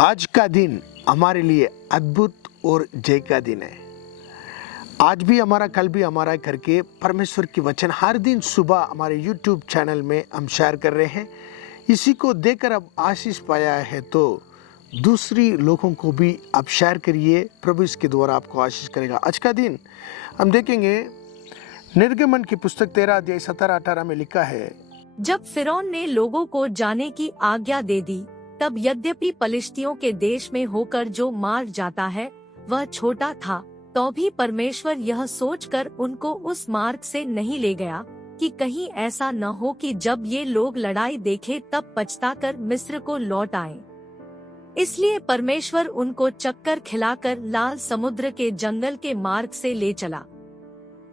आज का दिन हमारे लिए अद्भुत और जय का दिन है। आज भी हमारा, कल भी हमारा करके परमेश्वर की वचन हर दिन सुबह हमारे YouTube चैनल में हम शेयर कर रहे हैं। इसी को देखकर अब आशीष पाया है तो दूसरी लोगों को भी आप शेयर करिए। प्रभु इसके द्वारा आपको आशीष करेगा। आज का दिन हम देखेंगे निर्गमन की पुस्तक 13 अध्याय 17-18 में लिखा है, जब फिरौन ने लोगों को जाने की आज्ञा दे दी, तब यद्यपि पलिश्तियों के देश में होकर जो मार जाता है वह छोटा था, तो भी परमेश्वर यह सोचकर उनको उस मार्ग से नहीं ले गया कि कहीं ऐसा न हो कि जब ये लोग लड़ाई देखे तब पछताकर मिस्र को लौट आएं। इसलिए परमेश्वर उनको चक्कर खिलाकर लाल समुद्र के जंगल के मार्ग से ले चला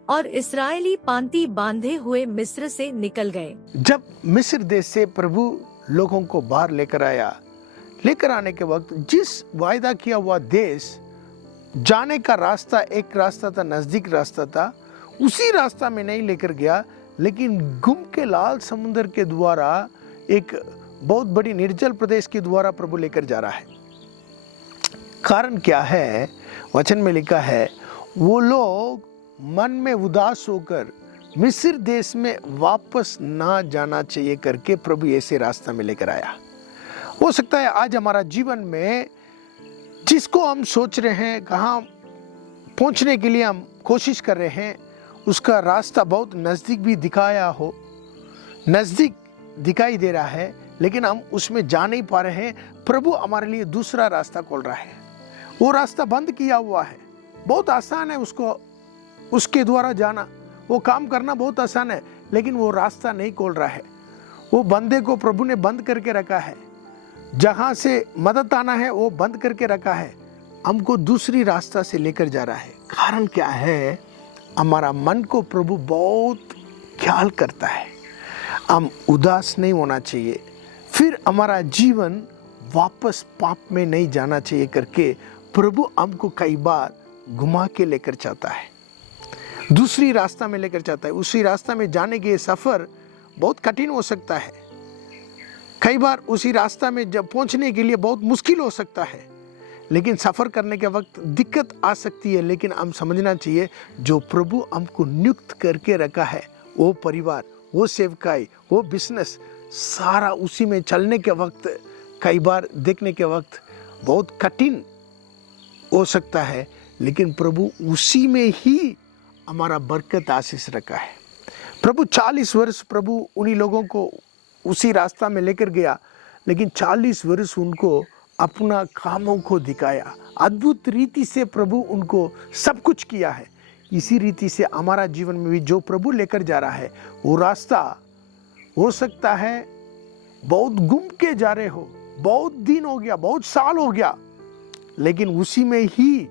और इस्राएली पांति बांधे हुए मिस्र से निकल गए। जब मिस्र देश से प्रभु लोगों को बाहर लेकर आने के वक्त जिस वायदा किया हुआ देश जाने का रास्ता, एक रास्ता था, नजदीक रास्ता था, उसी रास्ता में नहीं लेकर गया, लेकिन घूम के लाल समुद्र के द्वारा एक बहुत बड़ी निर्जल प्रदेश के द्वारा प्रभु लेकर जा रहा है। कारण क्या है? वचन में लिखा है, वो लोग मन में उदास होकर मिस्र देश में वापस ना जाना चाहिए करके प्रभु ऐसे रास्ता में लेकर आया। हो सकता है आज हमारा जीवन में जिसको हम सोच रहे हैं, कहाँ पहुंचने के लिए हम कोशिश कर रहे हैं, उसका रास्ता बहुत नज़दीक भी दिखाया हो, नज़दीक दिखाई दे रहा है, लेकिन हम उसमें जा नहीं पा रहे हैं। प्रभु हमारे लिए दूसरा रास्ता खोल रहा है। वो रास्ता बंद किया हुआ है, बहुत आसान है उसको, उसके द्वारा जाना, वो काम करना बहुत आसान है, लेकिन वो रास्ता नहीं खोल रहा है। वो बंदे को प्रभु ने बंद करके रखा है। जहाँ से मदद आना है वो बंद करके रखा है, हमको दूसरी रास्ता से लेकर जा रहा है। कारण क्या है? हमारा मन को प्रभु बहुत ख्याल करता है। हम उदास नहीं होना चाहिए, फिर हमारा जीवन वापस पाप में नहीं जाना चाहिए करके प्रभु हमको कई बार घुमा के लेकर जाता है, दूसरी रास्ता में लेकर जाता है। उसी रास्ता में जाने के सफ़र बहुत कठिन हो सकता है। कई बार उसी रास्ता में जब पहुंचने के लिए बहुत मुश्किल हो सकता है, लेकिन सफ़र करने के वक्त दिक्कत आ सकती है। लेकिन हम समझना चाहिए, जो प्रभु हमको नियुक्त करके रखा है, वो परिवार, वो सेवकाई, वो बिजनेस, सारा उसी में चलने के वक्त कई बार देखने के वक्त बहुत कठिन हो सकता है, लेकिन प्रभु उसी में ही हमारा बरकत आशीष रखा है। प्रभु 40 वर्ष प्रभु उन्हीं लोगों को उसी रास्ता में लेकर गया, लेकिन 40 वर्ष उनको अपना कामों को दिखाया। अद्भुत रीति से प्रभु उनको सब कुछ किया है। इसी रीति से हमारा जीवन में भी जो प्रभु लेकर जा रहा है, वो रास्ता हो सकता है बहुत घूम के जा रहे हो, बहुत दिन हो गया, बहुत साल हो गया, लेकिन उसी में ही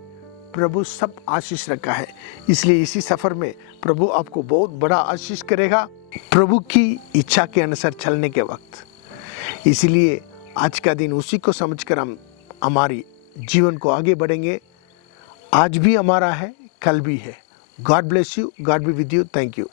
प्रभु सब आशीष रखा है। इसलिए इसी सफ़र में प्रभु आपको बहुत बड़ा आशीष करेगा, प्रभु की इच्छा के अनुसार चलने के वक्त। इसलिए आज का दिन उसी को समझकर हम हमारी जीवन को आगे बढ़ेंगे। आज भी हमारा है, कल भी है। God bless you, God be with you. Thank you.